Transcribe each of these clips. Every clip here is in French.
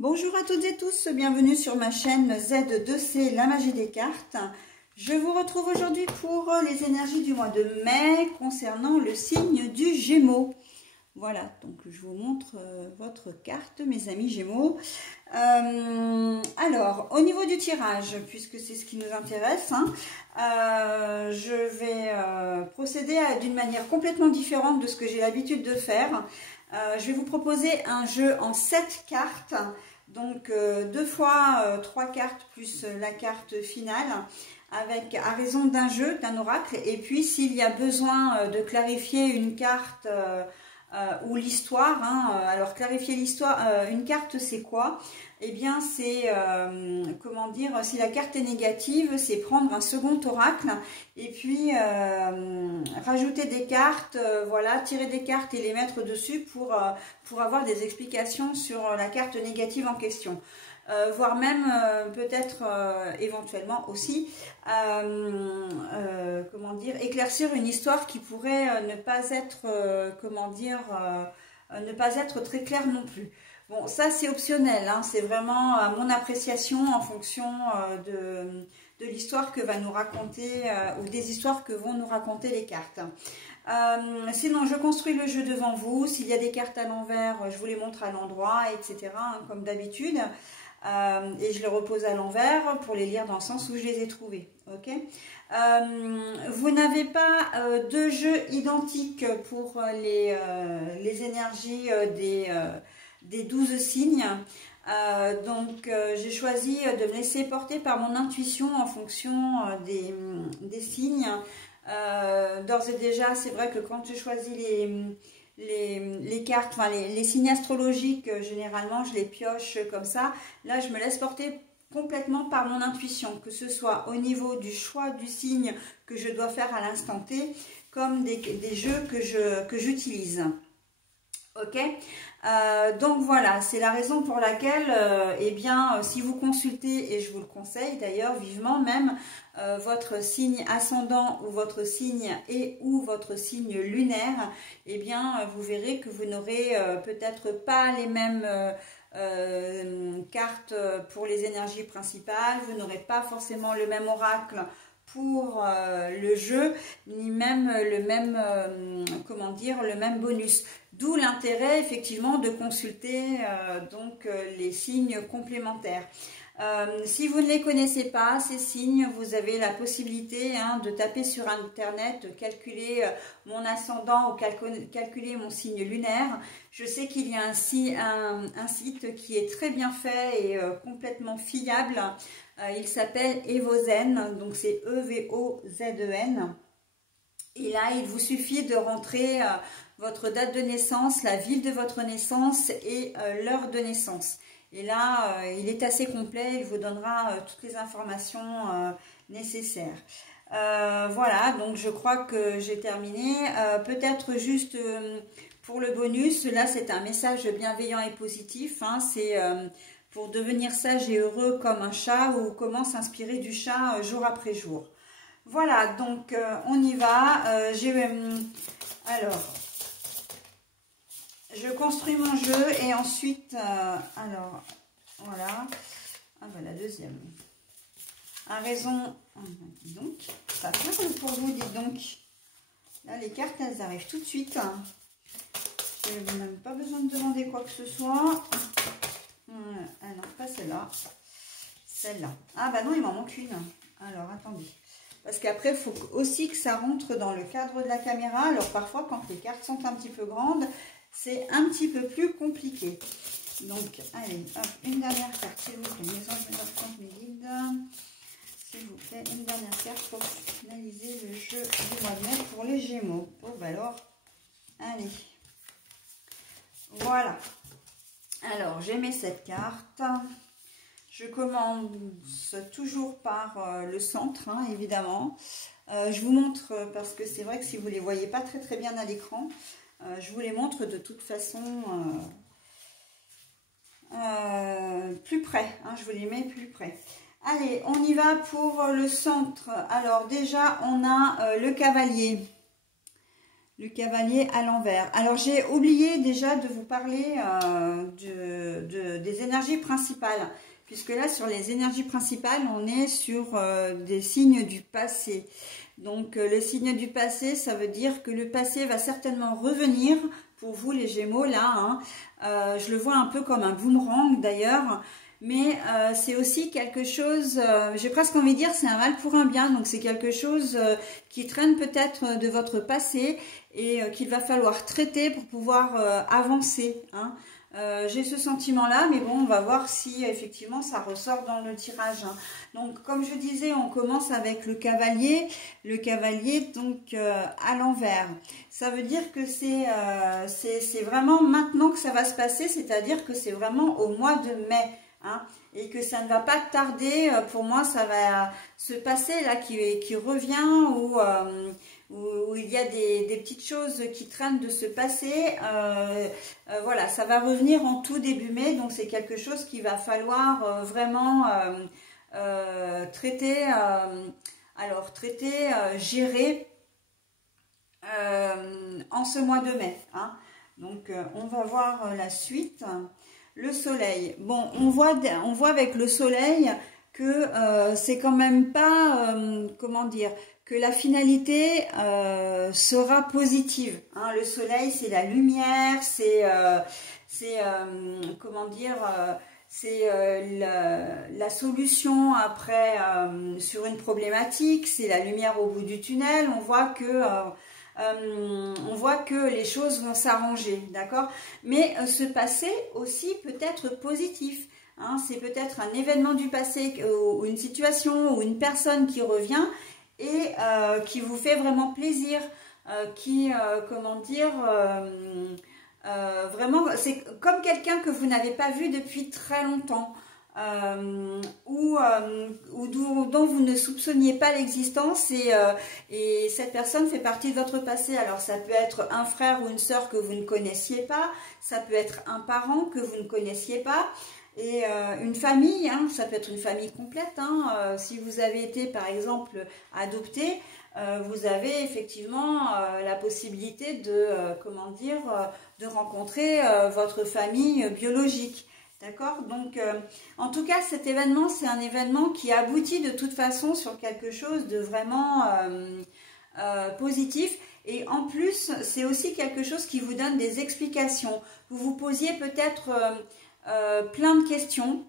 Bonjour à toutes et tous, bienvenue sur ma chaîne Z2C, la magie des cartes. Je vous retrouve aujourd'hui pour les énergies du mois de mai concernant le signe du Gémeaux. Voilà, donc je vous montre votre carte, mes amis Gémeaux. Alors, au niveau du tirage, puisque c'est ce qui nous intéresse, je vais procéder d'une manière complètement différente de ce que j'ai l'habitude de faire. Je vais vous proposer un jeu en 7 cartes, donc 2 fois 3 cartes plus la carte finale, avec à raison d'un jeu, d'un oracle. Et puis s'il y a besoin de clarifier une carte ou l'histoire, alors clarifier l'histoire, une carte c'est quoi? Eh bien c'est, comment dire, si la carte est négative, c'est prendre un second oracle et puis rajouter des cartes, voilà, tirer des cartes et les mettre dessus pour avoir des explications sur la carte négative en question. Voire même peut-être éventuellement aussi comment dire, éclaircir une histoire qui pourrait ne pas être comment dire, ne pas être très claire non plus. Bon, ça c'est optionnel, c'est vraiment mon appréciation en fonction de l'histoire que va nous raconter ou des histoires que vont nous raconter les cartes. Sinon, je construis le jeu devant vous. S'il y a des cartes à l'envers, je vous les montre à l'endroit, etc. Comme d'habitude. Et je les repose à l'envers pour les lire dans le sens où je les ai trouvés. Ok. Vous n'avez pas de jeu identique pour les énergies des 12 signes. Donc j'ai choisi de me laisser porter par mon intuition en fonction des signes. D'ores et déjà, c'est vrai que quand je choisis les cartes, enfin les signes astrologiques, généralement je les pioche comme ça. Là je me laisse porter complètement par mon intuition, que ce soit au niveau du choix du signe que je dois faire à l'instant T, comme des jeux que j'utilise. Ok, donc voilà, c'est la raison pour laquelle, eh bien, si vous consultez, et je vous le conseille d'ailleurs vivement même, votre signe ascendant ou votre signe ou votre signe lunaire, eh bien, vous verrez que vous n'aurez peut-être pas les mêmes cartes pour les énergies principales, vous n'aurez pas forcément le même oracle pour le jeu, ni même le même, comment dire, le même bonus. D'où l'intérêt effectivement de consulter donc les signes complémentaires. Si vous ne les connaissez pas, ces signes, vous avez la possibilité de taper sur internet, calculer mon ascendant ou calculer mon signe lunaire. Je sais qu'il y a un site qui est très bien fait et complètement fiable. Il s'appelle Evozen, donc c'est E-V-O-Z-E-N. Et là, il vous suffit de rentrer votre date de naissance, la ville de votre naissance et l'heure de naissance. Et là, il est assez complet, il vous donnera toutes les informations nécessaires. Voilà, donc je crois que j'ai terminé. Peut-être juste pour le bonus, là c'est un message bienveillant et positif. C'est pour devenir sage et heureux comme un chat ou comment s'inspirer du chat jour après jour. Voilà, donc on y va. Alors, je construis mon jeu et ensuite, alors, voilà. Ah ben la deuxième. À raison, dis donc, ça parle pour vous, dis donc. Là, les cartes, elles arrivent tout de suite. Je n'ai même pas besoin de demander quoi que ce soit. Ah non, pas celle-là. Celle-là. Ah bah non, il m'en manque une. Alors, attendez. Parce qu'après, il faut aussi que ça rentre dans le cadre de la caméra. Alors, parfois, quand les cartes sont un petit peu grandes, c'est un petit peu plus compliqué. Donc, allez, hop, une dernière carte, s'il vous plaît. Mes anges, mes archanges, mes guides. S'il vous plaît, une dernière carte pour finaliser le jeu du mois de mai pour les Gémeaux. Bon, bah alors, allez. Voilà. Alors, j'ai mes 7 cartes. Je commence toujours par le centre, évidemment. Je vous montre, parce que c'est vrai que si vous ne les voyez pas très bien à l'écran, je vous les montre de toute façon plus près. Je vous les mets plus près. Allez, on y va pour le centre. Alors déjà, on a le cavalier. à l'envers. Alors j'ai oublié déjà de vous parler des énergies principales. Puisque là, sur les énergies principales, on est sur des signes du passé. Donc, le signe du passé, ça veut dire que le passé va certainement revenir pour vous, les Gémeaux, là. Hein. Je le vois un peu comme un boomerang, d'ailleurs. Mais c'est aussi quelque chose, j'ai presque envie de dire, c'est un mal pour un bien. Donc, c'est quelque chose qui traîne peut-être de votre passé et qu'il va falloir traiter pour pouvoir avancer, hein. J'ai ce sentiment-là, mais bon, on va voir si effectivement ça ressort dans le tirage. Hein. Donc, comme je disais, on commence avec le cavalier. Le cavalier, donc, à l'envers. Ça veut dire que c'est vraiment maintenant que ça va se passer, c'est-à-dire que c'est vraiment au mois de mai. Hein, et que ça ne va pas tarder. Pour moi, ça va se passer là, qui revient où il y a des petites choses qui traînent de se passer. Voilà, ça va revenir en tout début mai, donc c'est quelque chose qu'il va falloir vraiment traiter, gérer en ce mois de mai. Hein. Donc, on va voir la suite. Le soleil. Bon, on voit avec le soleil que c'est quand même pas, comment dire, que la finalité sera positive. Hein. Le soleil, c'est la lumière, c'est comment dire, c'est la solution après sur une problématique, c'est la lumière au bout du tunnel. On voit que les choses vont s'arranger, d'accord? Mais ce passé aussi peut être positif. Hein, c'est peut-être un événement du passé, ou une situation, ou une personne qui revient et qui vous fait vraiment plaisir, comment dire, vraiment, c'est comme quelqu'un que vous n'avez pas vu depuis très longtemps. Dont vous ne soupçonniez pas l'existence et cette personne fait partie de votre passé. Alors ça peut être un frère ou une sœur que vous ne connaissiez pas, ça peut être un parent que vous ne connaissiez pas et une famille, hein, ça peut être une famille complète. Hein, si vous avez été par exemple adopté, vous avez effectivement la possibilité de, comment dire, de rencontrer votre famille biologique. D'accord? Donc, en tout cas, cet événement, c'est un événement qui aboutit de toute façon sur quelque chose de vraiment positif. Et en plus, c'est aussi quelque chose qui vous donne des explications. Vous vous posiez peut-être plein de questions.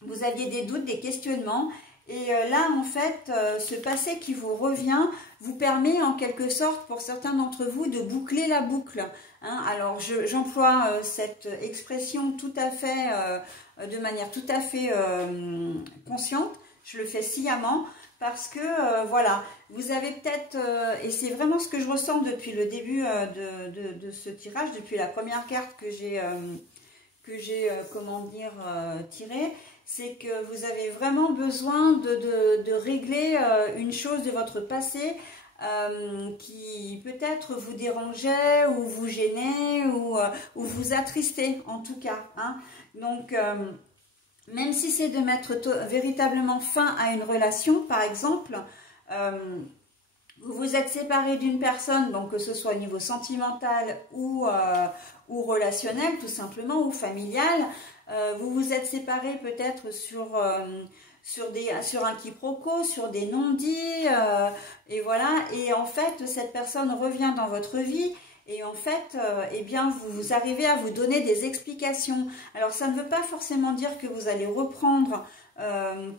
Vous aviez des doutes, des questionnements. Et là, en fait, ce passé qui vous revient vous permet en quelque sorte, pour certains d'entre vous, de boucler la boucle. Hein. Alors, j'emploie cette expression tout à fait, de manière tout à fait consciente. Je le fais sciemment parce que, voilà, vous avez peut-être, et c'est vraiment ce que je ressens depuis le début de ce tirage, depuis la première carte que j'ai, comment dire, tirée, c'est que vous avez vraiment besoin de régler une chose de votre passé qui peut-être vous dérangeait ou vous gênait ou vous attristait en tout cas. Hein. Donc, même si c'est de mettre véritablement fin à une relation, par exemple, vous vous êtes séparé d'une personne, donc que ce soit au niveau sentimental ou relationnel tout simplement, ou familial, vous vous êtes séparé peut-être sur un quiproquo, sur des non-dits, et voilà, et en fait cette personne revient dans votre vie, et en fait, eh bien, vous arrivez à vous donner des explications. Alors ça ne veut pas forcément dire que vous allez reprendre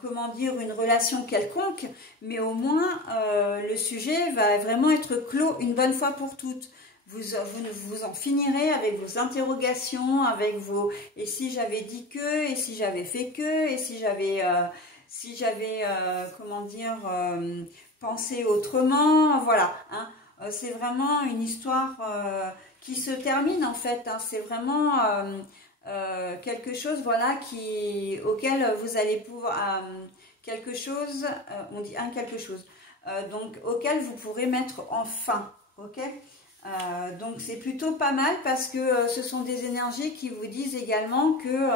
comment dire, une relation quelconque, mais au moins le sujet va vraiment être clos une bonne fois pour toutes. Vous en finirez avec vos interrogations, avec vos « et si j'avais dit que », et si j'avais fait que, et si j'avais comment dire, pensé autrement, voilà. Hein. C'est vraiment une histoire qui se termine en fait. Hein. C'est vraiment quelque chose, voilà, auquel vous allez pouvoir, quelque chose, on dit un quelque chose, donc auquel vous pourrez mettre en fin, ok. Donc c'est plutôt pas mal parce que ce sont des énergies qui vous disent également que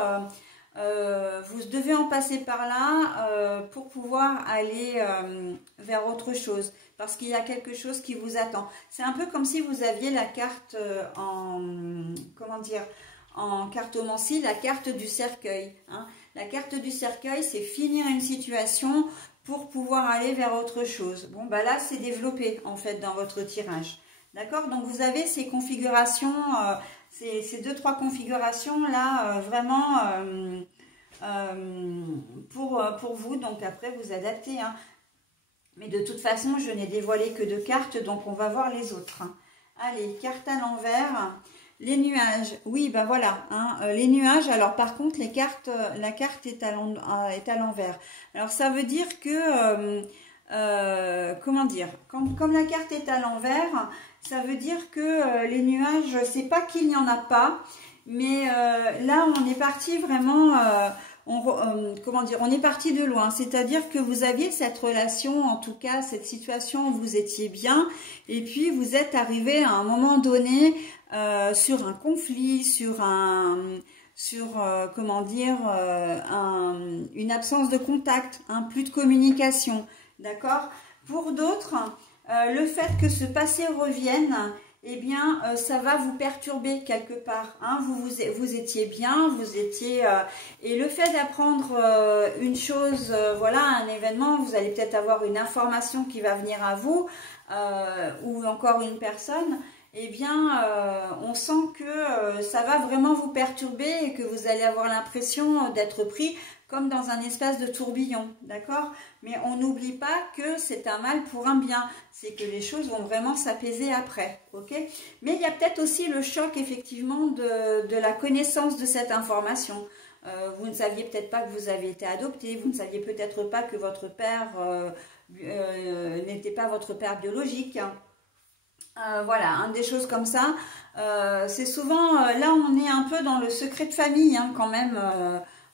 vous devez en passer par là pour pouvoir aller vers autre chose, parce qu'il y a quelque chose qui vous attend. C'est un peu comme si vous aviez la carte comment dire, en cartomancie la carte du cercueil. Hein. La carte du cercueil, c'est finir une situation pour pouvoir aller vers autre chose. Bon, bah là, c'est développé en fait dans votre tirage. D'accord? Donc, vous avez ces configurations, ces 2-3 configurations là, vraiment pour vous. Donc, après, vous adaptez. Hein. Mais de toute façon, je n'ai dévoilé que 2 cartes, donc on va voir les autres. Hein. Allez, carte à l'envers. Les nuages, oui, ben voilà, hein, les nuages, alors par contre, la carte est à l'envers. Alors, ça veut dire que, comment dire, comme la carte est à l'envers, ça veut dire que les nuages, c'est pas qu'il n'y en a pas, mais là, on est parti vraiment... comment dire, on est parti de loin, c'est-à-dire que vous aviez cette relation, en tout cas cette situation où vous étiez bien, et puis vous êtes arrivé à un moment donné sur un conflit, comment dire, une absence de contact, plus de communication, d'accord? Pour d'autres, le fait que ce passé revienne, eh bien, ça va vous perturber quelque part. Hein. Vous étiez bien, et le fait d'apprendre une chose, voilà, un événement, vous allez peut-être avoir une information qui va venir à vous, ou encore une personne, eh bien, on sent que ça va vraiment vous perturber et que vous allez avoir l'impression d'être pris comme dans un espace de tourbillon, d'accord? Mais on n'oublie pas que c'est un mal pour un bien, c'est que les choses vont vraiment s'apaiser après, ok? Mais il y a peut-être aussi le choc, effectivement, de la connaissance de cette information. Vous ne saviez peut-être pas que vous avez été adopté, vous ne saviez peut-être pas que votre père n'était pas votre père biologique, hein. Voilà, hein, des choses comme ça. C'est souvent, là on est un peu dans le secret de famille, hein, quand même,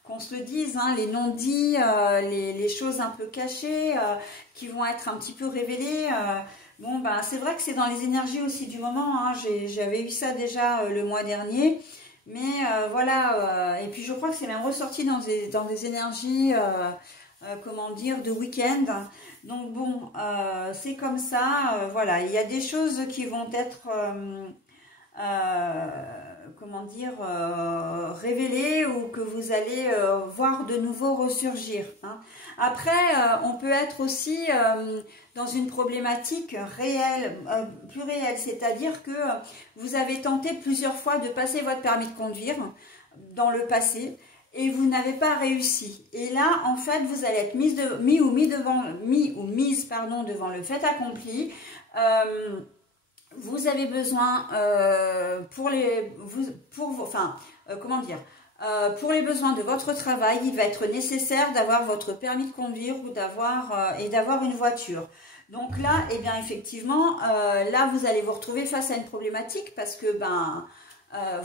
qu'on se le dise, hein, les non-dits, les choses un peu cachées, qui vont être un petit peu révélées. Bon, ben, c'est vrai que c'est dans les énergies aussi du moment, hein, j'avais eu ça déjà le mois dernier, mais voilà, et puis je crois que c'est même ressorti dans des énergies, comment dire, de week-end. Donc bon, c'est comme ça, voilà, il y a des choses qui vont être, comment dire, révélées ou que vous allez voir de nouveau ressurgir. Hein. Après, on peut être aussi dans une problématique réelle, plus réelle, c'est-à-dire que vous avez tenté plusieurs fois de passer votre permis de conduire dans le passé, et vous n'avez pas réussi. Et là, en fait, vous allez être mis ou mise devant le fait accompli. Vous avez besoin pour les besoins de votre travail, il va être nécessaire d'avoir votre permis de conduire ou d'avoir une voiture. Donc là, eh bien effectivement, là vous allez vous retrouver face à une problématique parce que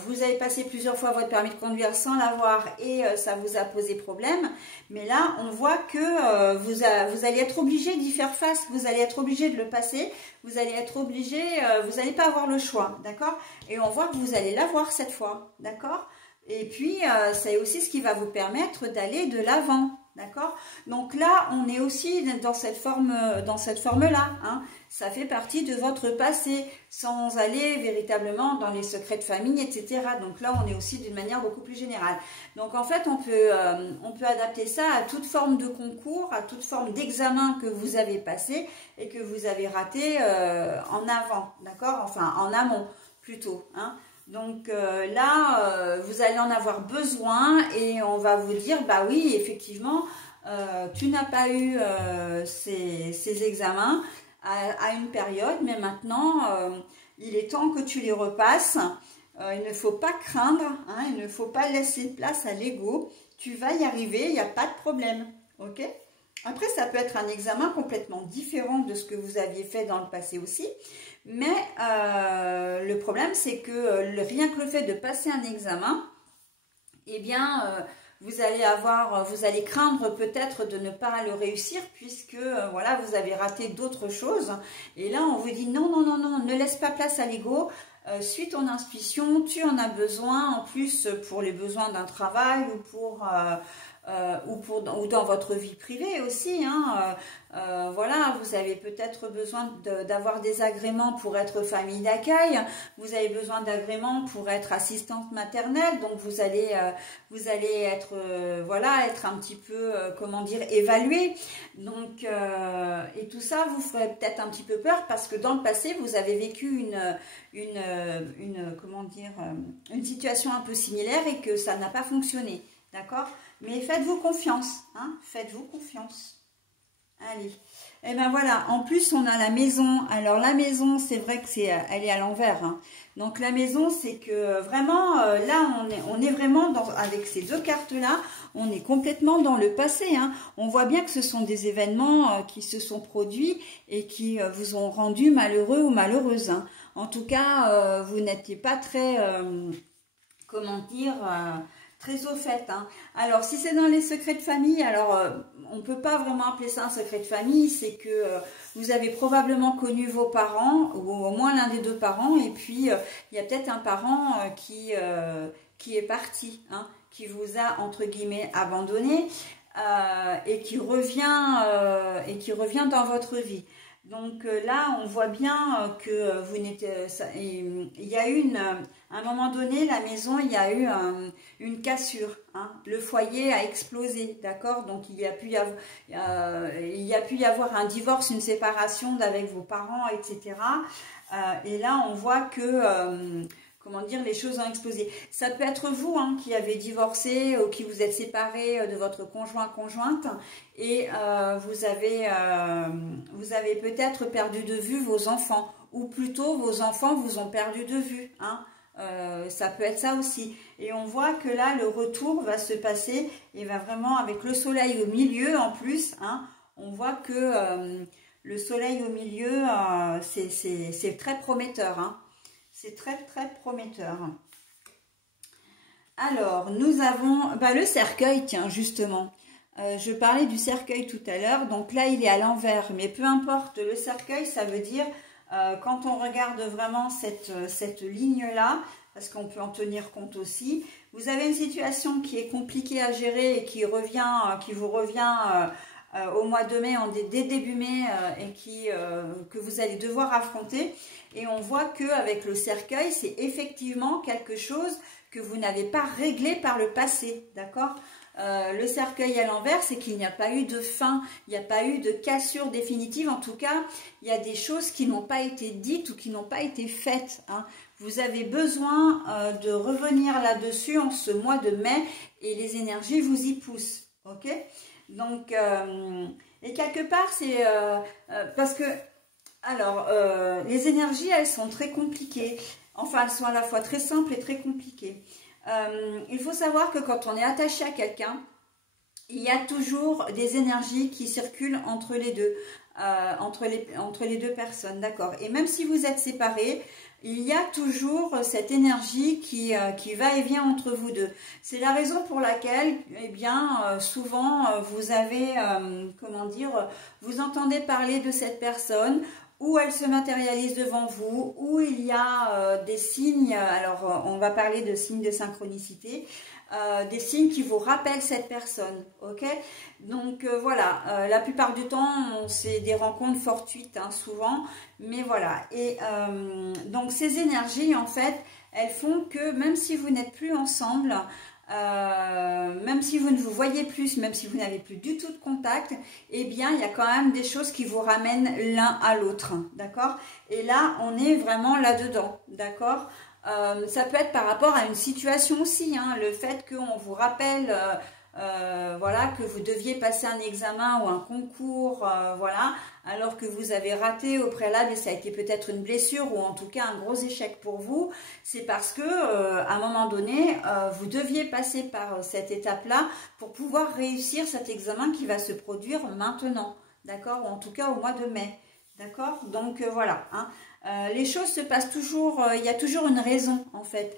vous avez passé plusieurs fois votre permis de conduire sans l'avoir et ça vous a posé problème. Mais là, on voit que vous allez être obligé d'y faire face, vous allez être obligé de le passer, vous allez être obligé, vous n'allez pas avoir le choix, d'accord? Et on voit que vous allez l'avoir cette fois, d'accord? Et puis, c'est aussi ce qui va vous permettre d'aller de l'avant, d'accord? Donc là, on est aussi dans cette forme-là, hein. Ça fait partie de votre passé, sans aller véritablement dans les secrets de famille, etc. Donc là, on est aussi d'une manière beaucoup plus générale. Donc en fait, on peut adapter ça à toute forme de concours, à toute forme d'examen que vous avez passé et que vous avez raté en avant, d'accord? Enfin, en amont plutôt, hein. Donc là, vous allez en avoir besoin et on va vous dire, bah oui, effectivement, tu n'as pas eu ces examens à une période, mais maintenant, il est temps que tu les repasses. Il ne faut pas craindre, hein, il ne faut pas laisser place à l'ego. Tu vas y arriver, il n'y a pas de problème, ok? Après, ça peut être un examen complètement différent de ce que vous aviez fait dans le passé aussi. Mais le problème, c'est que rien que le fait de passer un examen, eh bien, vous allez craindre peut-être de ne pas le réussir puisque, voilà, vous avez raté d'autres choses. Et là, on vous dit non, non, non, non, ne laisse pas place à l'ego. Suis ton intuition, tu en as besoin, en plus pour les besoins d'un travail ou pour ou dans votre vie privée aussi, hein. Voilà, vous avez peut-être besoin d'avoir des agréments pour être famille d'accueil, vous avez besoin d'agréments pour être assistante maternelle, donc vous allez être, voilà, être un petit peu, comment dire, évalué. Donc, et tout ça vous ferait peut-être un petit peu peur parce que dans le passé, vous avez vécu comment dire, une situation un peu similaire et que ça n'a pas fonctionné, d'accord? Mais faites-vous confiance, hein, faites-vous confiance. Allez, et ben voilà, en plus on a la maison. Alors la maison, c'est vrai que elle est à l'envers, hein. Donc la maison, c'est que vraiment, là on est vraiment avec ces deux cartes-là, on est complètement dans le passé, hein. On voit bien que ce sont des événements qui se sont produits et qui vous ont rendu malheureux ou malheureuse, hein. En tout cas, vous n'étiez pas très, comment dire, très au fait, hein. Alors, si c'est dans les secrets de famille, alors on ne peut pas vraiment appeler ça un secret de famille, c'est que vous avez probablement connu vos parents, ou au moins l'un des deux parents, et puis il y a peut-être un parent qui est parti, hein, qui vous a, entre guillemets, abandonné, et qui revient dans votre vie. Donc là, on voit bien que vous n'êtes... il y a eu à un moment donné, la maison, il y a eu une cassure, hein. Le foyer a explosé, d'accord? Donc il y a pu y avoir un divorce, une séparation avec vos parents, etc. Et là, on voit que... comment dire, les choses ont explosé. Ça peut être vous, hein, qui avez divorcé ou qui vous êtes séparé de votre conjointe et vous avez peut-être perdu de vue vos enfants, ou plutôt vos enfants vous ont perdu de vue, hein. Ça peut être ça aussi. Et on voit que là, le retour va se passer et va vraiment avec le soleil au milieu en plus, hein. On voit que le soleil au milieu, c'est très prometteur, hein. C'est très très prometteur. Alors, nous avons le cercueil, tiens, justement. Je parlais du cercueil tout à l'heure, donc là il est à l'envers, mais peu importe, le cercueil, ça veut dire, quand on regarde vraiment cette ligne-là, parce qu'on peut en tenir compte aussi, vous avez une situation qui est compliquée à gérer et qui vous revient au mois de mai, dès début mai, et que vous allez devoir affronter. Et on voit qu'avec le cercueil, c'est effectivement quelque chose que vous n'avez pas réglé par le passé, d'accord? Le cercueil à l'envers, c'est qu'il n'y a pas eu de fin, il n'y a pas eu de cassure définitive. En tout cas, il y a des choses qui n'ont pas été dites ou qui n'ont pas été faites, hein. Vous avez besoin de revenir là-dessus en ce mois de mai et les énergies vous y poussent, ok? Donc, et quelque part, c'est parce que, alors, les énergies, elles sont très compliquées. Enfin, elles sont à la fois très simples et très compliquées. Il faut savoir que quand on est attaché à quelqu'un, il y a toujours des énergies qui circulent entre les deux, entre les deux personnes, d'accord? Et même si vous êtes séparés, il y a toujours cette énergie qui va et vient entre vous deux. C'est la raison pour laquelle, eh bien, souvent, vous avez, comment dire, vous entendez parler de cette personne, où elle se matérialise devant vous, où il y a des signes, alors on va parler de signes de synchronicité, des signes qui vous rappellent cette personne, ok? Donc voilà, la plupart du temps, c'est des rencontres fortuites, hein, souvent, mais voilà. Et donc ces énergies, en fait, elles font que même si vous n'êtes plus ensemble, même si vous ne vous voyez plus, même si vous n'avez plus du tout de contact, eh bien, il y a quand même des choses qui vous ramènent l'un à l'autre, d'accord? Et là, on est vraiment là-dedans, d'accord? Ça peut être par rapport à une situation aussi, hein, le fait qu'on vous rappelle, voilà, que vous deviez passer un examen ou un concours, voilà, alors que vous avez raté au préalable et ça a été peut-être une blessure ou en tout cas un gros échec pour vous, c'est parce que à un moment donné, vous deviez passer par cette étape-là pour pouvoir réussir cet examen qui va se produire maintenant, d'accord, ou en tout cas au mois de mai, d'accord? Donc voilà, hein. Les choses se passent toujours, il y a toujours une raison en fait.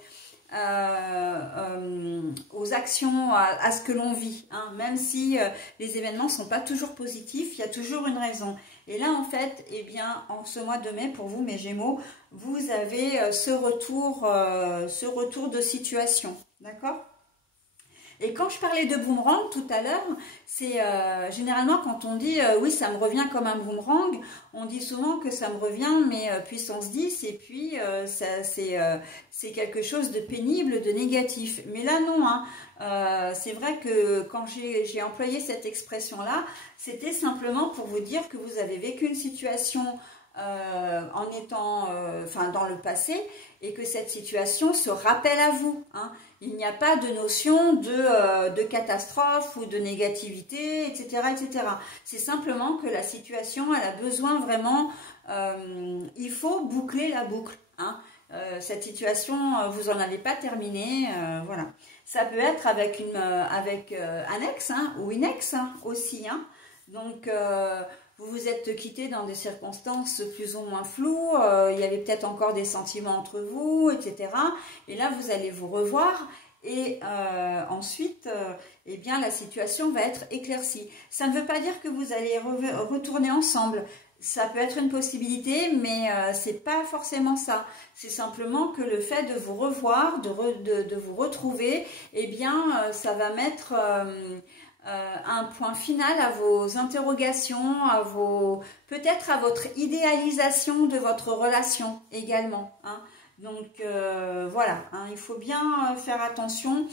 Aux actions, à ce que l'on vit, hein. Même si les événements ne sont pas toujours positifs, il y a toujours une raison. Et là, en fait, eh bien, en ce mois de mai, pour vous, mes Gémeaux, vous avez ce retour de situation, d'accord? Et quand je parlais de boomerang tout à l'heure, c'est généralement quand on dit oui, ça me revient comme un boomerang, on dit souvent que ça me revient, mais puissance 10, et puis c'est quelque chose de pénible, de négatif. Mais là, non, hein. C'est vrai que quand j'ai employé cette expression-là, c'était simplement pour vous dire que vous avez vécu une situation en étant dans le passé, et que cette situation se rappelle à vous, hein. Il n'y a pas de notion de catastrophe ou de négativité, etc., etc. C'est simplement que la situation, elle a besoin vraiment, il faut boucler la boucle, hein. Cette situation, vous n'en avez pas terminé, voilà. Ça peut être avec un ex, hein, ou une ex, hein, aussi, hein. Donc, vous vous êtes quittés dans des circonstances plus ou moins floues, il y avait peut-être encore des sentiments entre vous, etc. Et là, vous allez vous revoir et ensuite, eh bien, la situation va être éclaircie. Ça ne veut pas dire que vous allez retourner ensemble. Ça peut être une possibilité, mais c'est pas forcément ça. C'est simplement que le fait de vous revoir, de vous retrouver, eh bien, ça va mettre un point final à vos interrogations, peut-être à votre idéalisation de votre relation également, hein. Donc voilà, hein, il faut bien faire attention.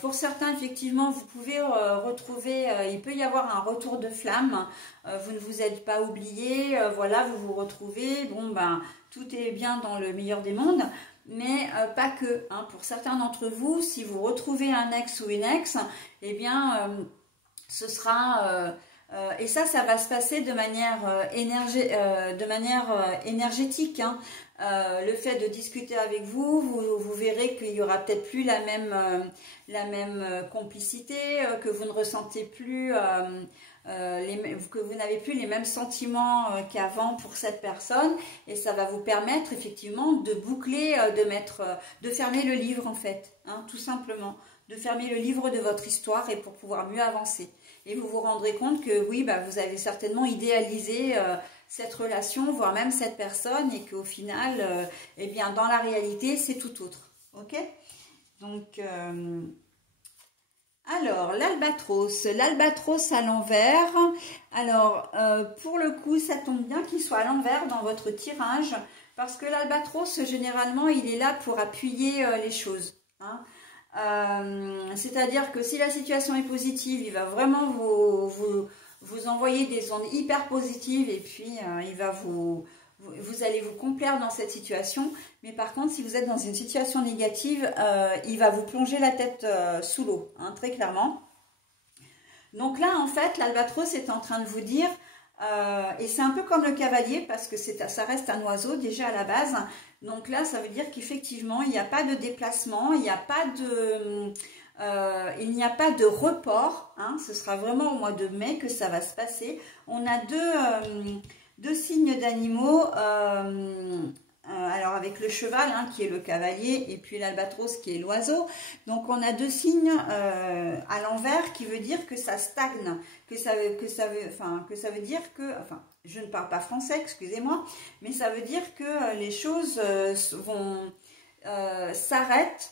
Pour certains, effectivement, vous pouvez retrouver, il peut y avoir un retour de flamme, vous ne vous êtes pas oublié, voilà, vous vous retrouvez, bon ben, tout est bien dans le meilleur des mondes, mais pas que, hein. Pour certains d'entre vous, si vous retrouvez un ex ou une ex, eh bien, ce sera... et ça va se passer de manière, énergétique, hein. Le fait de discuter avec vous, vous verrez qu'il y aura peut-être plus la même complicité, que vous ne ressentez plus, que vous n'avez plus les mêmes sentiments qu'avant pour cette personne, et ça va vous permettre effectivement de boucler, de fermer le livre en fait, hein, tout simplement, de fermer le livre de votre histoire et pour pouvoir mieux avancer. Et vous vous rendrez compte que oui, bah, vous avez certainement idéalisé cette relation, voire même cette personne, et qu'au final, eh bien, dans la réalité, c'est tout autre. Ok? Donc, alors, l'albatros à l'envers. Alors, pour le coup, ça tombe bien qu'il soit à l'envers dans votre tirage, parce que l'albatros, généralement, il est là pour appuyer les choses, hein. C'est-à-dire que si la situation est positive, il va vraiment vous envoyer des ondes hyper positives, et puis vous allez vous complaire dans cette situation. Mais par contre, si vous êtes dans une situation négative, il va vous plonger la tête sous l'eau, hein, très clairement. Donc là, en fait, l'albatros est en train de vous dire, et c'est un peu comme le cavalier, parce que ça reste un oiseau déjà à la base. Donc là, ça veut dire qu'effectivement, il n'y a pas de déplacement, il n'y a pas de report, hein. Ce sera vraiment au mois de mai que ça va se passer. On a deux signes d'animaux, alors avec le cheval, hein, qui est le cavalier, et puis l'albatros qui est l'oiseau. Donc on a deux signes à l'envers, qui veut dire que ça stagne, que ça veut dire que, enfin, je ne parle pas français, excusez-moi, mais ça veut dire que les choses s'arrêtent,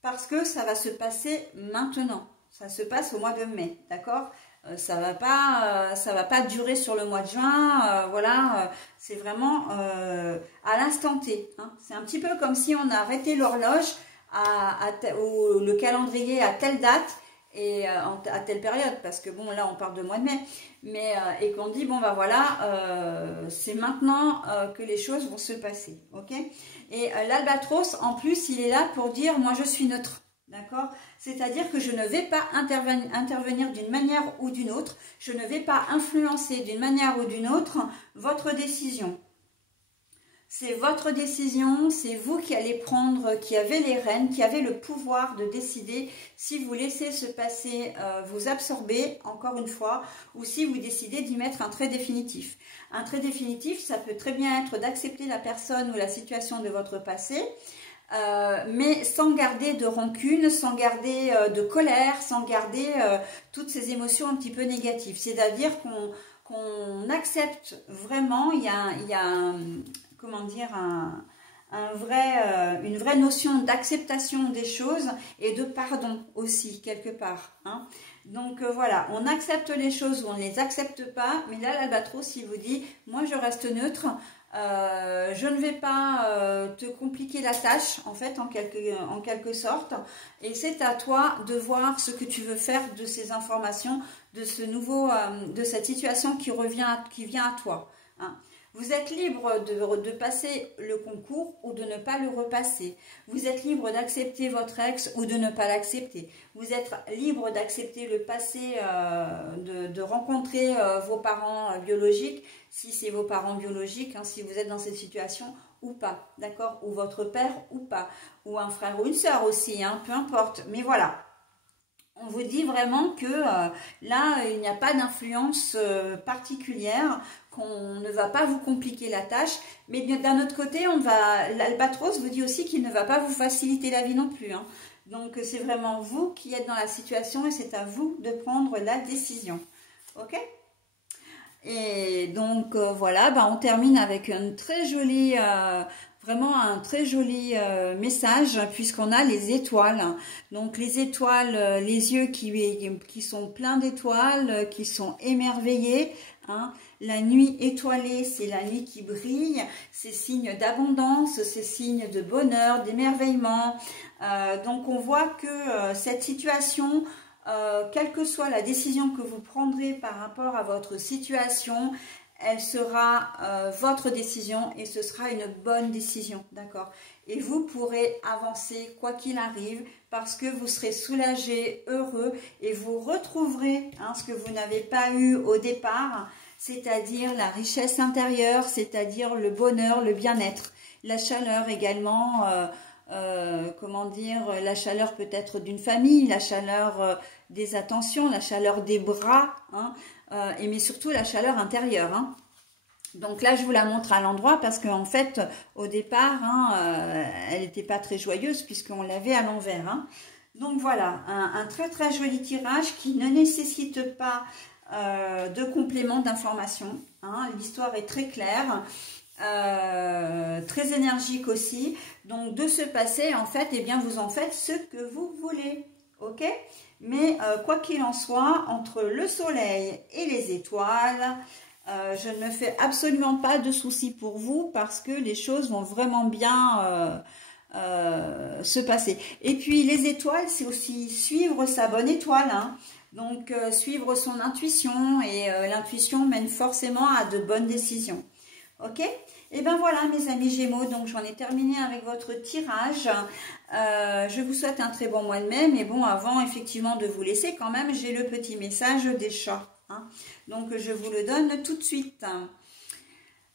parce que ça va se passer maintenant. Ça se passe au mois de mai, d'accord? Ça va pas durer sur le mois de juin, voilà, c'est vraiment à l'instant T, hein. C'est un petit peu comme si on a arrêté l'horloge ou le calendrier à telle date et à telle période, parce que bon, là on parle de mois de mai, mais et qu'on dit bon bah voilà, c'est maintenant que les choses vont se passer, ok? Et l'albatros, en plus, il est là pour dire moi je suis neutre. D'accord? C'est-à-dire que je ne vais pas intervenir d'une manière ou d'une autre, je ne vais pas influencer d'une manière ou d'une autre votre décision. C'est votre décision, c'est vous qui allez prendre, qui avez les rênes, qui avez le pouvoir de décider si vous laissez se passer, vous absorber, encore une fois, ou si vous décidez d'y mettre un trait définitif. Un trait définitif, ça peut très bien être d'accepter la personne ou la situation de votre passé, mais sans garder de rancune, sans garder de colère, sans garder toutes ces émotions un petit peu négatives. C'est-à-dire qu'on accepte vraiment, il y a comment dire, une vraie notion d'acceptation des choses et de pardon aussi, quelque part. Hein. Donc voilà, on accepte les choses ou on ne les accepte pas, mais là l'albatros il vous dit, moi je reste neutre, je ne vais pas te compliquer la tâche en fait en quelque sorte, et c'est à toi de voir ce que tu veux faire de ces informations, de ce de cette situation qui vient à toi. Hein. Vous êtes libre de passer le concours ou de ne pas le repasser. Vous êtes libre d'accepter votre ex ou de ne pas l'accepter. Vous êtes libre d'accepter le passé, de rencontrer vos parents biologiques, si c'est vos parents biologiques, hein, si vous êtes dans cette situation ou pas, d'accord? Ou votre père ou pas, ou un frère ou une sœur aussi, hein, peu importe. Mais voilà. On vous dit vraiment que là, il n'y a pas d'influence particulière, qu'on ne va pas vous compliquer la tâche, mais d'un autre côté, l'albatros vous dit aussi qu'il ne va pas vous faciliter la vie non plus. Hein. Donc, c'est vraiment vous qui êtes dans la situation et c'est à vous de prendre la décision. Ok? Et donc, voilà, on termine avec une très jolie... vraiment un très joli message puisqu'on a les étoiles. Donc les étoiles, les yeux qui sont pleins d'étoiles, qui sont émerveillés. Hein. La nuit étoilée, c'est la nuit qui brille. C'est signe d'abondance, c'est signe de bonheur, d'émerveillement. Donc on voit que cette situation, quelle que soit la décision que vous prendrez par rapport à votre situation, elle sera votre décision et ce sera une bonne décision, d'accord? Et vous pourrez avancer quoi qu'il arrive parce que vous serez soulagé, heureux et vous retrouverez hein, ce que vous n'avez pas eu au départ, c'est-à-dire la richesse intérieure, c'est-à-dire le bonheur, le bien-être, la chaleur également, comment dire, la chaleur peut-être d'une famille, la chaleur des attentions, la chaleur des bras, hein, mais surtout la chaleur intérieure. Hein. Donc là, je vous la montre à l'endroit parce qu'en fait, au départ, hein, elle n'était pas très joyeuse puisqu'on l'avait à l'envers. Hein. Donc voilà, un très très joli tirage qui ne nécessite pas de complément d'information. Hein. L'histoire est très claire. Très énergique aussi. Donc de ce passé, en fait, eh bien, vous en faites ce que vous voulez. Ok? Mais quoi qu'il en soit, entre le soleil et les étoiles, je ne me fais absolument pas de soucis pour vous parce que les choses vont vraiment bien se passer. Et puis les étoiles, c'est aussi suivre sa bonne étoile. Hein. Donc suivre son intuition et l'intuition mène forcément à de bonnes décisions. Ok? Et ben voilà mes amis Gémeaux, donc j'en ai terminé avec votre tirage. Je vous souhaite un très bon mois de mai, mais bon, avant effectivement de vous laisser quand même, j'ai le petit message des chats. Hein. Donc je vous le donne tout de suite.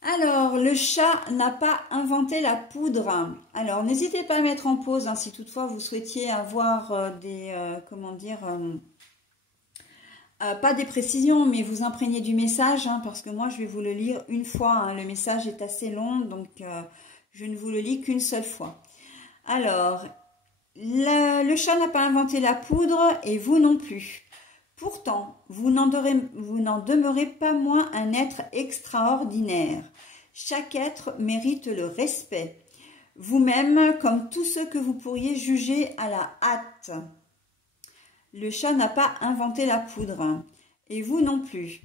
Alors, le chat n'a pas inventé la poudre. Alors, n'hésitez pas à mettre en pause hein, si toutefois vous souhaitiez avoir comment dire... pas des précisions, mais vous imprégnez du message, hein, parce que moi, je vais vous le lire une fois. Hein, le message est assez long, donc je ne vous le lis qu'une seule fois. Alors, le chat n'a pas inventé la poudre et vous non plus. Pourtant, vous n'en demeurez pas moins un être extraordinaire. Chaque être mérite le respect. Vous-même, comme tous ceux que vous pourriez juger à la hâte. Le chat n'a pas inventé la poudre, et vous non plus.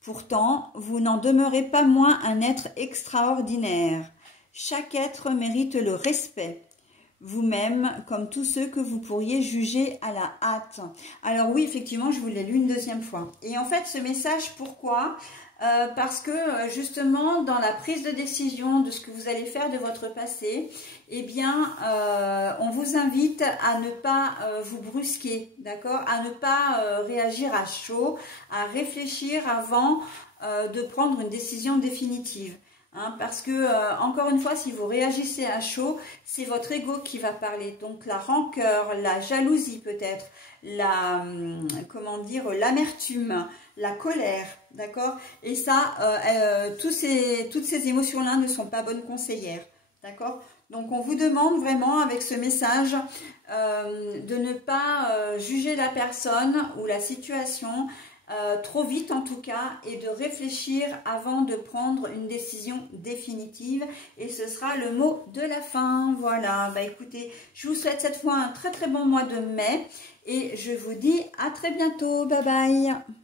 Pourtant, vous n'en demeurez pas moins un être extraordinaire. Chaque être mérite le respect. Vous-même, comme tous ceux que vous pourriez juger à la hâte. Alors oui, effectivement, je vous l'ai lu une deuxième fois. Et en fait, ce message, pourquoi ? Parce que justement, dans la prise de décision de ce que vous allez faire de votre passé, eh bien, on vous invite à ne pas vous brusquer, d'accord ? À ne pas réagir à chaud, à réfléchir avant de prendre une décision définitive. Hein, parce que, encore une fois, si vous réagissez à chaud, c'est votre ego qui va parler. Donc, la rancœur, la jalousie peut-être, comment dire, l'amertume, la colère, d'accord? Et ça, toutes ces émotions-là ne sont pas bonnes conseillères, d'accord? Donc, on vous demande vraiment, avec ce message, de ne pas juger la personne ou la situation trop vite en tout cas, et de réfléchir avant de prendre une décision définitive. Et ce sera le mot de la fin. Voilà, bah écoutez, je vous souhaite cette fois un très très bon mois de mai et je vous dis à très bientôt. Bye bye.